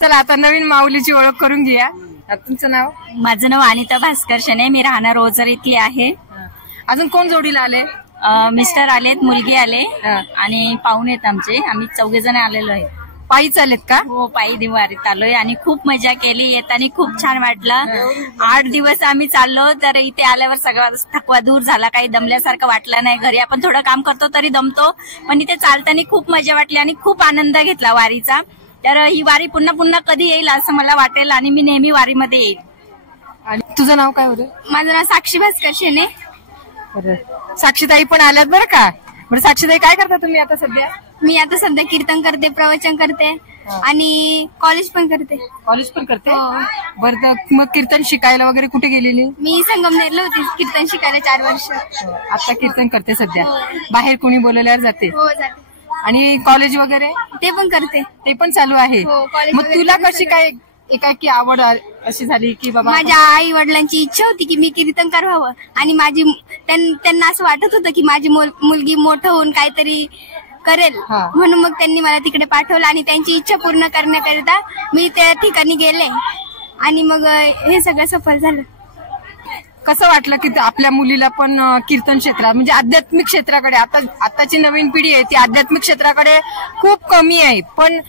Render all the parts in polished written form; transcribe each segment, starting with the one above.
चला आता नवीन माऊलीची ओळख करून घ्या. तुमचं नाव? माझं नाव अनिता भास्कर शने, मी राहणार ओझर इथली आहे. अजून कोण जोडीला आले? मिस्टर आलेत, मुलगी आले आणि पाहुणे आहेत आमचे. आम्ही 4 जण आलेलो आहे. पायी चालेत का? हो, पायी दिवारीत आलोय आणि खूप मजा केली. येताना खूप छान वाटलं. 8 दिवस आम्ही चाललो, तर इथे आल्यावर सगळा थकवा दूर झाला. काही दमल्यासारखं वाटलं नाही. घरी आपण थोडं काम करतो तरी दमतो, पण इथे चालताना खूप मजा वाटली आणि खूप आनंद घेतला वारीचा. तर ही वारी पुन्हा पुन्हा कधी येईल असं मला वाटेल आणि मी नेहमी वारीमध्ये येईल. आणि तुझं नाव काय होतं? माझं नाव साक्षी भास्कर शेने. साक्षीताई पण आल्यात बरं का. बरं साक्षीताई, काय करता तुम्ही आता सध्या? मी आता सध्या कीर्तन करते, प्रवचन करते आणि कॉलेज पण करते. कॉलेज पण करते? बरं, मग कीर्तन शिकायला वगैरे कुठे गेलेली? मी संगमनेरला होती कीर्तन शिकायला 4 वर्ष. आता कीर्तन करते सध्या. बाहेर कोणी बोलवल्यावर जाते? हो, जाते. आणि कॉलेज वगैरे? ते पण करते. ते पण चालू आहे. मग तुला कशी काय एकाकी आवड अशी झाली की बाबा? माझ्या आई वडिलांची इच्छा होती की मी कीर्तन करावं आणि त्यांना असं वाटत होतं की माझी मुलगी मोठं होऊन काहीतरी करेल, म्हणून मग त्यांनी मला तिकडे पाठवलं आणि त्यांची इच्छा पूर्ण करण्याकरिता मी त्या ठिकाणी गेले आणि मग हे सगळं सफल झालं. कसं वाटलं की आपल्या मुलीला पण कीर्तन क्षेत्रात म्हणजे आध्यात्मिक क्षेत्राकडे, आताची नवीन पिढी आहे ती आध्यात्मिक क्षेत्राकडे खूप कमी आहे, पण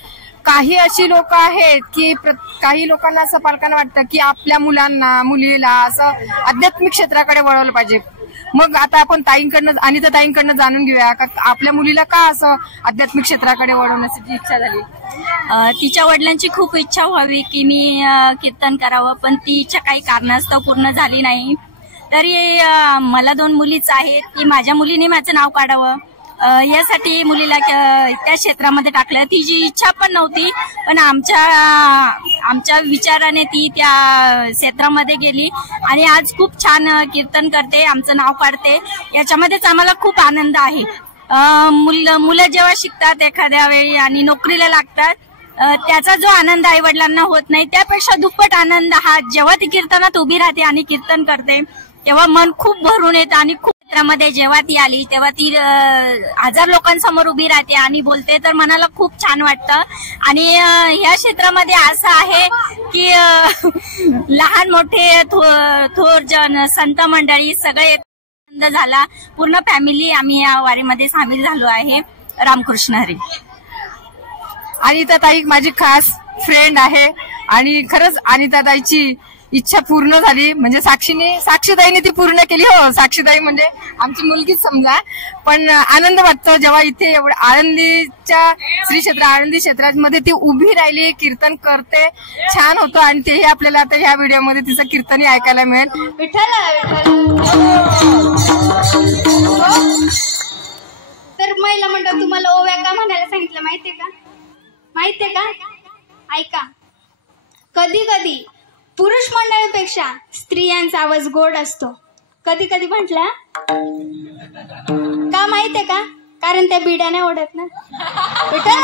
काही अशी लोक आहेत की काही लोकांना असं पालकांना वाटतं की आपल्या मुलीला असं आध्यात्मिक क्षेत्राकडे वळवलं पाहिजे. मग आता आपण अनिता ताईंकडनं जाणून घेऊया का आपल्या मुलीला का असं आध्यात्मिक क्षेत्राकडे वळवण्याची इच्छा झाली? तिच्या वडिलांची खूप इच्छा व्हावी की मी कीर्तन करावं, पण ती इच्छा काही कारणास्तव पूर्ण झाली नाही. तरी मला 2 मुलीच आहेत की माझ्या मुलीने माझं नाव काढावं यासाठी मुलीला त्या क्षेत्रामध्ये टाकलं. तिची इच्छा पण नव्हती, पण आमच्या विचाराने ती त्या क्षेत्रामध्ये गेली आणि आज खूप छान कीर्तन करते, आमचं नाव काढते. याच्यामध्येच आम्हाला खूप आनंद आहे. मुलं जेव्हा शिकतात एखाद्या वेळी आणि नोकरीला लागतात, त्याचा जो आनंद आई वडिलांना होत नाही त्यापेक्षा दुप्पट आनंद हा जेव्हा ती कीर्तनात उभी राहते आणि कीर्तन करते तेव्हा मन खूप भरून येतं. आणि खूप क्षेत्रामध्ये जेव्हा ती आली तेव्हा ती 1000 लोकांसमोर उभी राहते आणि बोलते, तर मनाला खूप छान वाटतं. आणि ह्या क्षेत्रामध्ये असं आहे की लहान मोठे थोर जन, संत मंडळी सगळे आनंद झाला. पूर्ण फॅमिली आम्ही या वारीमध्ये सामील झालो आहे. रामकृष्ण हरी. अनिता ताई माझी खास फ्रेंड आहे आणि खरंच अनिता ताईची इच्छा पूर्ण झाली, म्हणजे साक्षीताईने ती पूर्ण केली. हो, साक्षीताई म्हणजे आमची मुलगीच समजा, पण आनंद वाटतो जेव्हा इथे एवढं आळंदीच्या श्री क्षेत्र आळंदी क्षेत्रामध्ये ती उभी राहिली, कीर्तन करते, छान होतं. आणि तेही आपल्याला आता ह्या व्हिडिओमध्ये तिचं कीर्तनही ऐकायला मिळेल. तर महिला मंडळ तुम्हाला ओव्या का म्हणायला सांगितलं माहितीये का? ऐका. कधी कधी पुरुष मंडळीपेक्षा स्त्रियांचा आवाज गोड असतो. कधी कधी म्हटलं का माहितीये का? कारण त्या बिड्या नाही ओढत ना. विठ्ठल